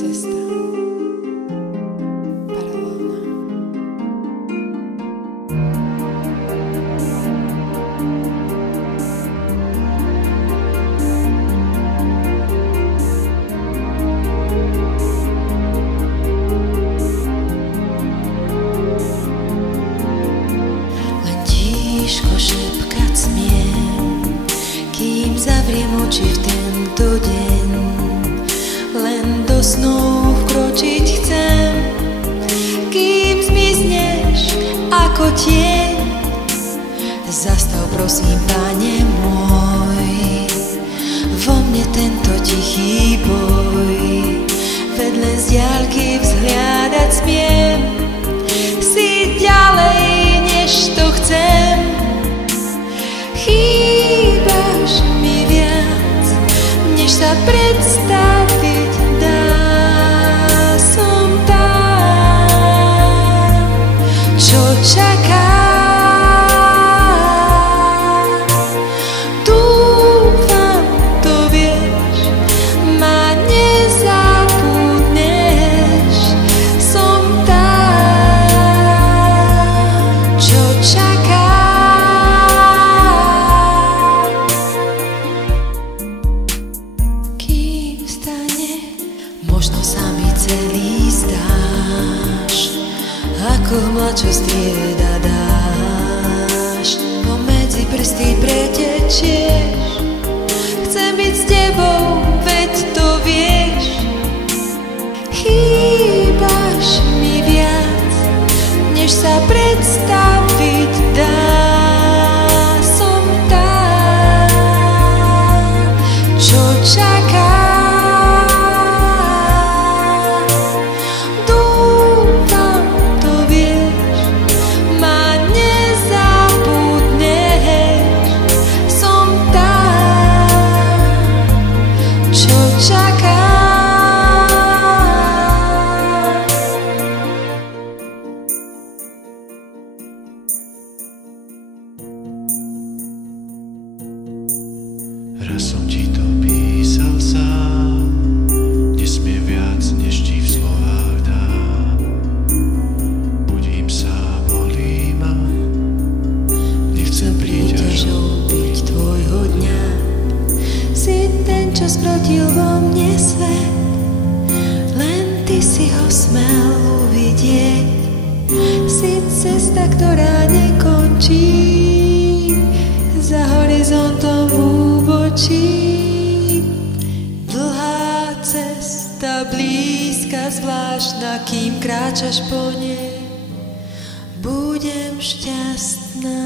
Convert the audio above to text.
cesta. Paralelná. Len tíško šepkať smiem, kým zavriem oči v tento deň. Len do snov vkročiť chcem, kým zmizneš ako tieň. Zastav prosím, Pane môj, vo mne tento tichý boj. Vedle z diaľky vzhliadať smiem, si ďalej než to chcem. Chýbaš mi viac, než sa predstaviť dá. Som tam, čo čaká. Dúfam, to vieš, ma nezabudneš. Som tam, čo čaká. Kým stane, možno sa mi celý zdáš, ako hmla, čo strieda dáš. Pomedzi prsty pretečieš, chcem byť s tebou, veď to vieš. Chýbaš mi viac, než sa predstaviť dá. Som tam, čo čaká. Dúfam, to vieš, ma nezabudneš. Som tam, čo čaká. Raz som ti to písal sám, nesmie viac, než ti v slovách dám. Budím sa, bolí ma, nechcem príťažou byť tvojho dňa. Si ten, čo skrotil vo mne svet, len ty si ho smel uvidieť. Si cesta, ktorá nekončí, za horizontom úbočí. Dlhá cesta, blízka, zvláštna, kým kráčaš po nej, budem šťastná.